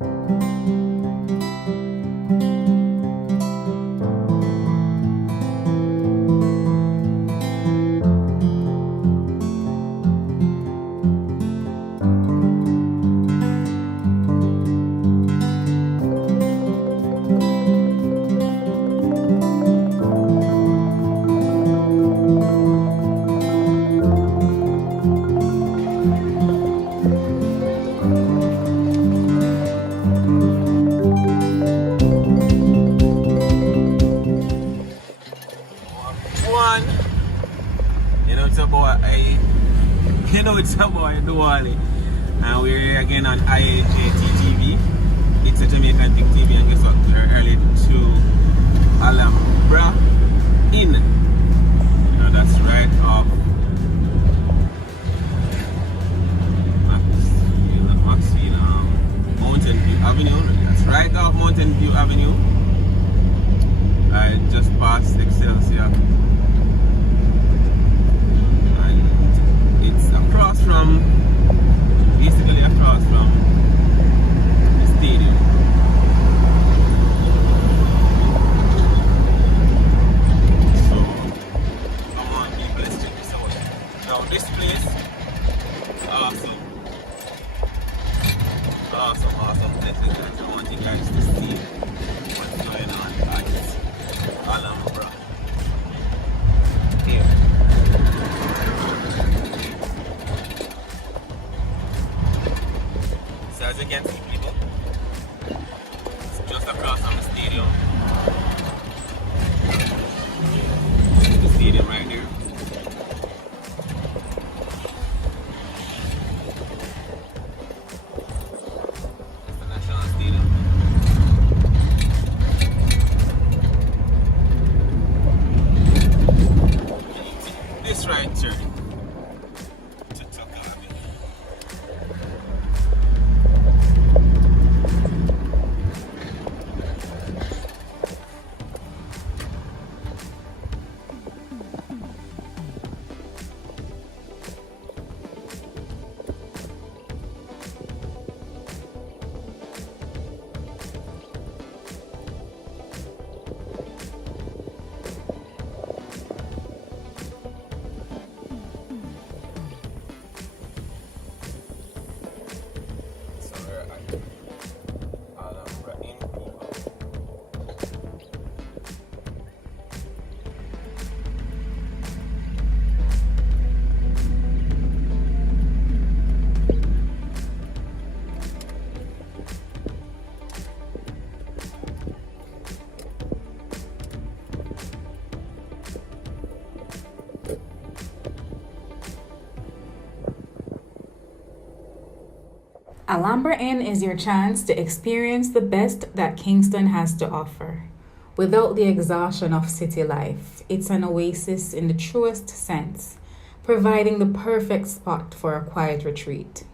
One, it's a boy Duwali, and we're here again on IAJT It's a Jamaican thing TV, and guess what? We're early to Alhambra Inn. That's right off Mountain View Avenue. That's right off Mountain View Avenue. I just passed Excelsior. It's across from, basically across from the stadium. So, come on people, let's check this out. Now this place, awesome. Awesome places. I want you guys to see what's going on at Alhambra here. So as you can see, people, it's just across from the stadium. The stadium right there. It's the National Stadium. This right turn to Tuckabi. Alhambra Inn. Alhambra Inn is your chance to experience the best that Kingston has to offer. Without the exhaustion of city life, it's an oasis in the truest sense, providing the perfect spot for a quiet retreat.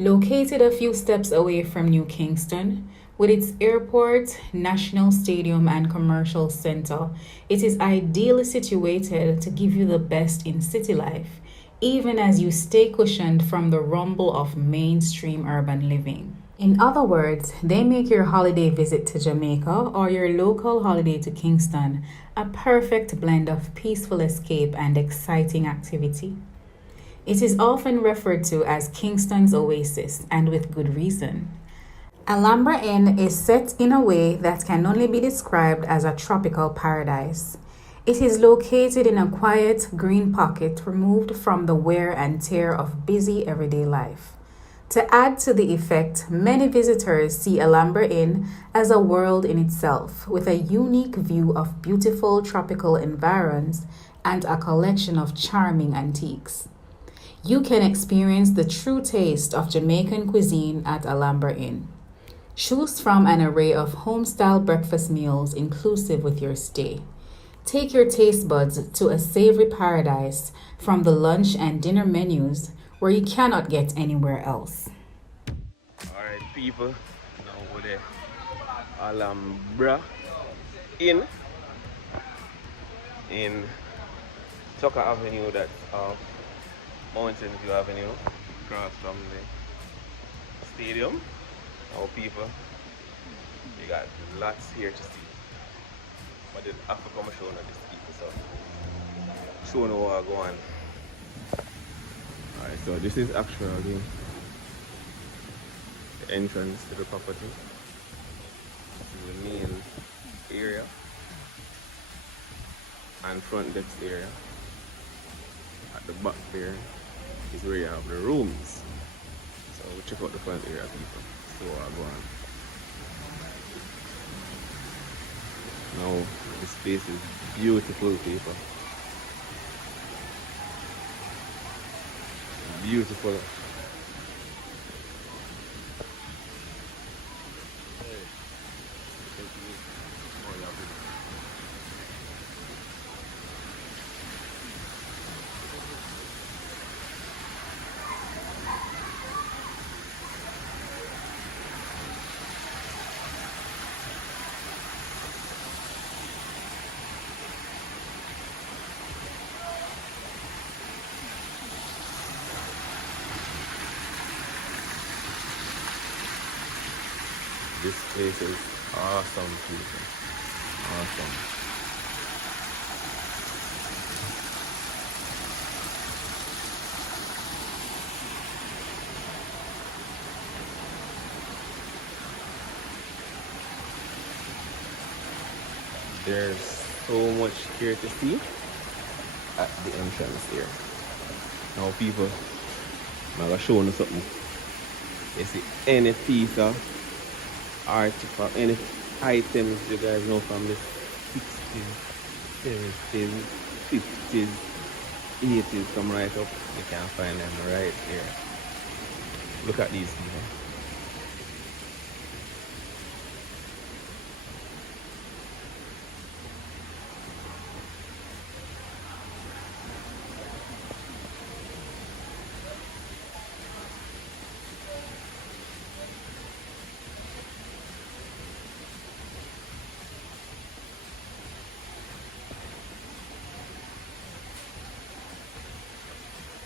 Located a few steps away from New Kingston, with its airport, national stadium, and commercial center, it is ideally situated to give you the best in city life, even as you stay cushioned from the rumble of mainstream urban living. In other words, they make your holiday visit to Jamaica or your local holiday to Kingston a perfect blend of peaceful escape and exciting activity. It is often referred to as Kingston's Oasis, and with good reason. Alhambra Inn is set in a way that can only be described as a tropical paradise. It is located in a quiet, green pocket removed from the wear and tear of busy everyday life. To add to the effect, many visitors see Alhambra Inn as a world in itself, with a unique view of beautiful tropical environs and a collection of charming antiques. You can experience the true taste of Jamaican cuisine at Alhambra Inn. Choose from an array of home-style breakfast meals inclusive with your stay. Take your taste buds to a savory paradise from the lunch and dinner menus where you cannot get anywhere else. Alright people, now we're there. Alhambra Inn in Tucker Avenue, that's off Mountain View Avenue, across from the stadium. Now people, you got lots here to see. But then after come show you this people, so show you what I go on. Alright, so this is actually the entrance to the property. This is the main area and front desk area. At the back there is where you have the rooms. So we'll check out the front area, people. So I go on. Now this place is beautiful, people. Beautiful. This place is awesome, people. Awesome. There's so much here to see at the entrance here. Now people, I'm gonna show you something. You see any piece of artifact, any items you guys know from the 60s, 70s, 50s, 80s come right up. You can find them right here. Look at these people.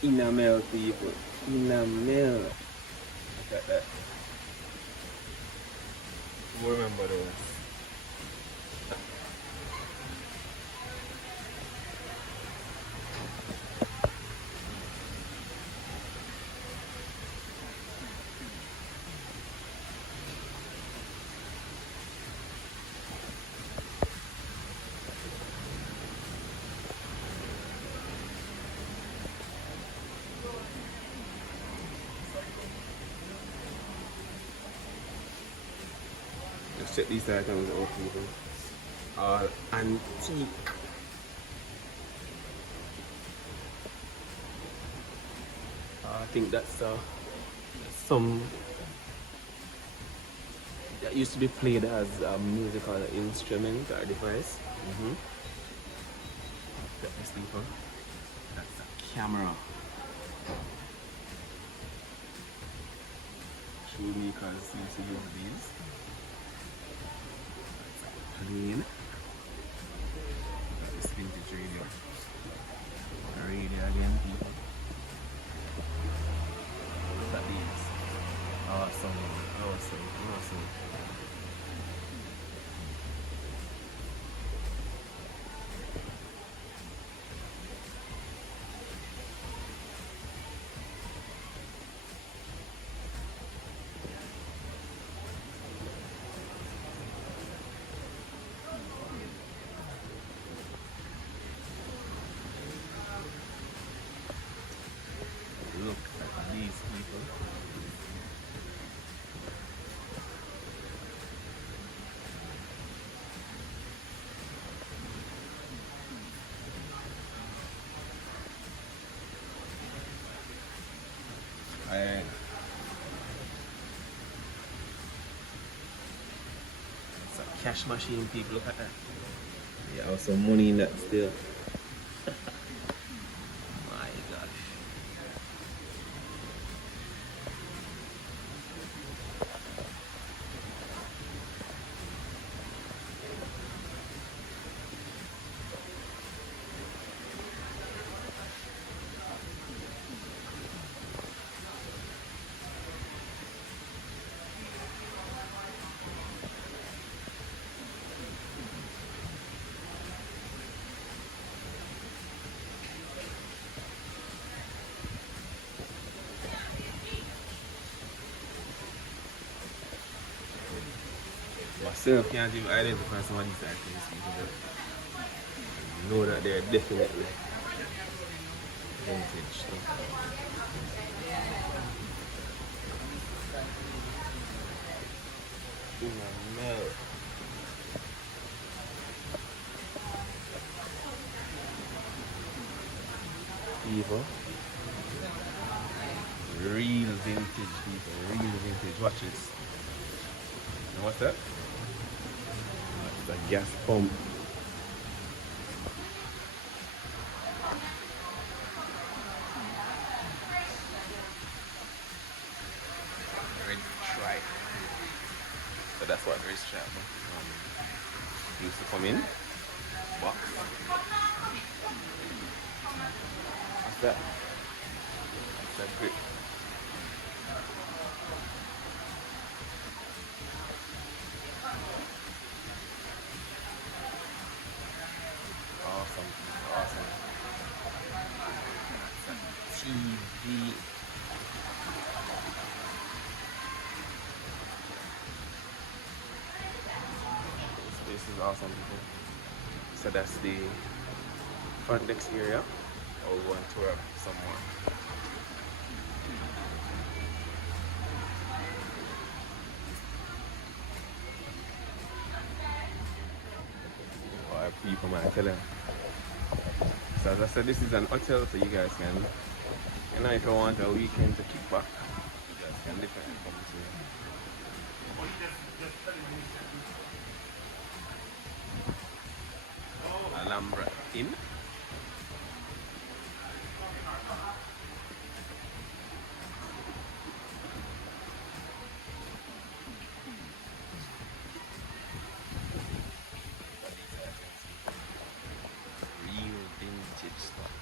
Enamel, people. Enamel. Look at that. Who remember those? Let's check these items out, people. All antique. I think that's some that used to be played as a musical instrument or device. Check this, people. That's a camera. Shoemakers seems to use these. Clean. This vintage radio. Radio again, people. Look at these. Awesome, awesome, awesome. Look at these people. It's a cash machine, people. Look at that. Yeah, also money in that still. My gosh. Myself can't even identify some of these items, but I know that they're definitely vintage stuff. In my milk. People. Real vintage people. Real vintage. Watch this. And what's that? That's a gas pump. Ready to try. So that's what race trap used to come in. Box. What's that? What's that grip? Awesome. Awesome. TV. This is awesome, people. So that's the front desk area. I'll go and tour up some more. Alright, people, man, I tell them. So as I said, this is an hotel, so you guys can, you know, if you want a weekend to kick back, you guys can definitely come to Alhambra Inn. Real vintage stuff.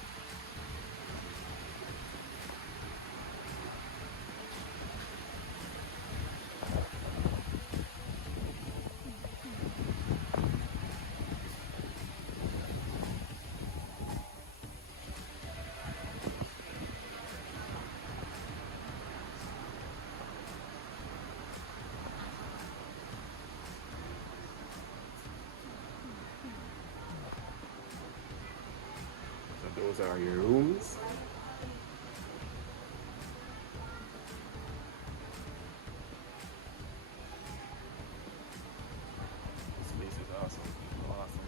So those are your rooms. This place is awesome. Awesome.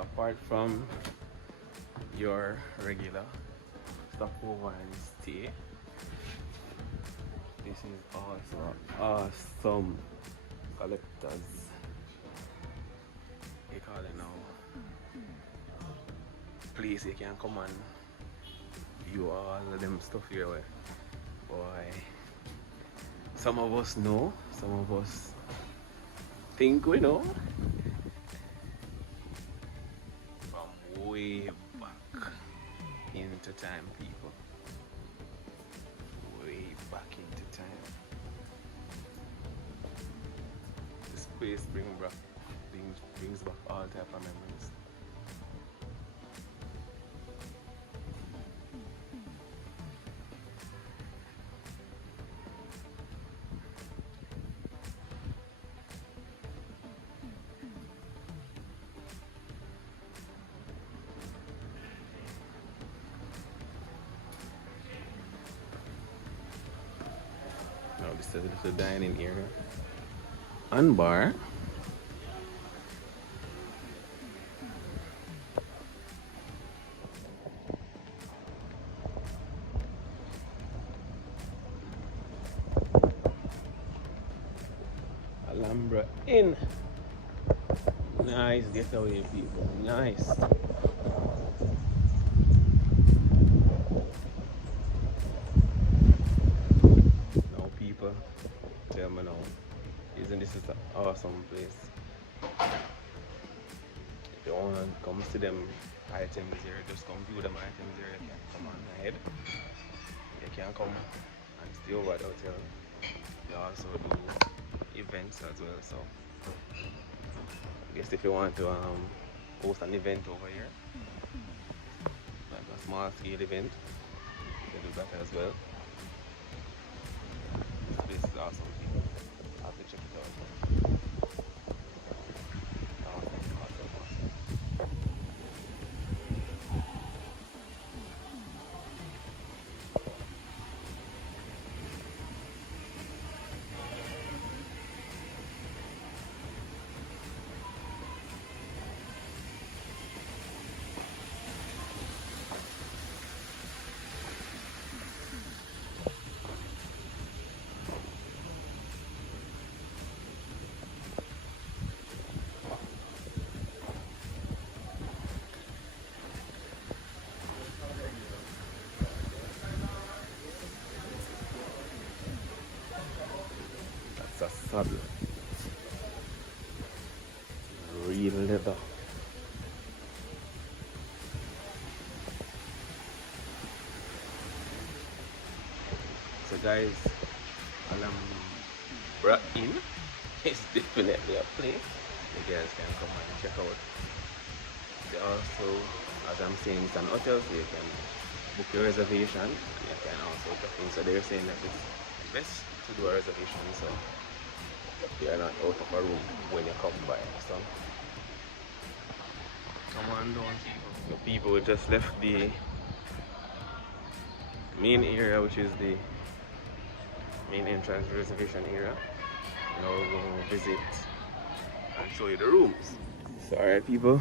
apart from your regular stopover and stay, this is also awesome collectors. They call it now. Place you can come and view all of them stuff here. Boy, some of us know, some of us think we know. From way back into time, people. Way back into time. This place brings back all type of memories. Now this is a little dining area and bar. Alhambra Inn. Nice getaway, people. Nice. Now, people, tell me now, isn't this an awesome place? If you want to come see them items here, just come view them items here. You can come on ahead. You can come and stay over at the hotel. They also do events as well, so I guess if you want to host an event over here, like a small scale event, you can do that as well. This place is awesome, people. I have to check it out. Awesome. That's a saddle. Real leather. So guys, Alhambra Inn is definitely a place you guys can come and check out. They also, as I'm saying, it's an hotel, so you can book your reservation and you can also check in. So they're saying that it's best to do a reservation, so you are not out of a room when you come by. So come on down, people. The people just left the main area, which is the main entrance reservation area. Now we're going to visit and show you the rooms. So alright, people,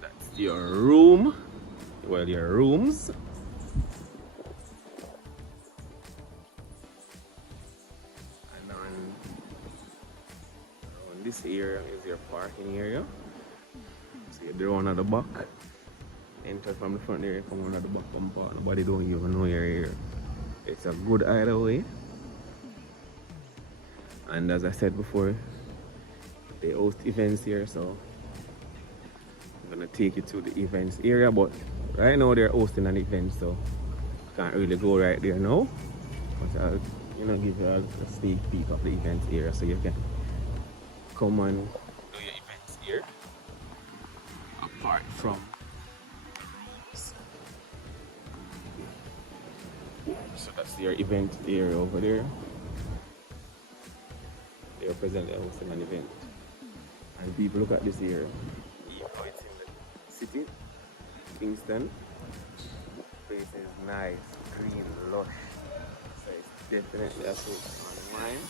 that's your room. Well, your rooms. And on this area is your parking area. So you're down at the back. Enter from the front area, come on at the back and park. Nobody don't even know you're here. It's a good either way. And as I said before, they host events here, so I'm gonna take you to the events area. But right now they're hosting an event, so can't really go right there now. But I'll, give you a sneak peek of the events area, so you can come and do your events here. Apart from so that's your event area over there. They are presently hosting an event. And people, look at this area. It's in the city, Kingston. The place is nice, green, lush. So it's definitely a place on mine.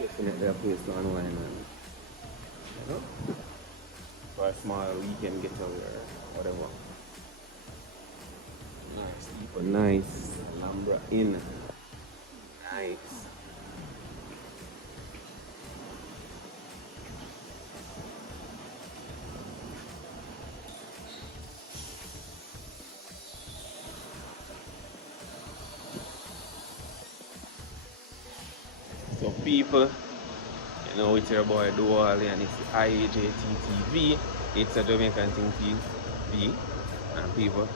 Yes, Definitely a place to unwind and, you know, for a small weekend getaway or whatever. Nice, people, nice. Alhambra Inn. Nice. So people, you know, it's your boy Duali and it's IAJTTV. It's a Jamaican thing TV. And people,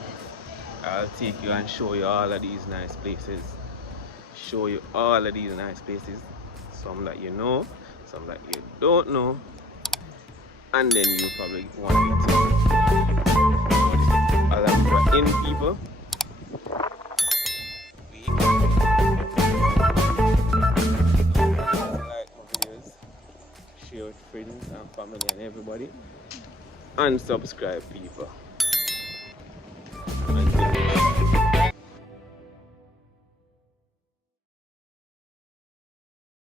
I'll take you and show you all of these nice places. Show you all of these nice places. Some that you know, some that you don't know. And then you probably want to Alhambra Inn, people. Like my videos, share with friends and family and everybody. And subscribe, people.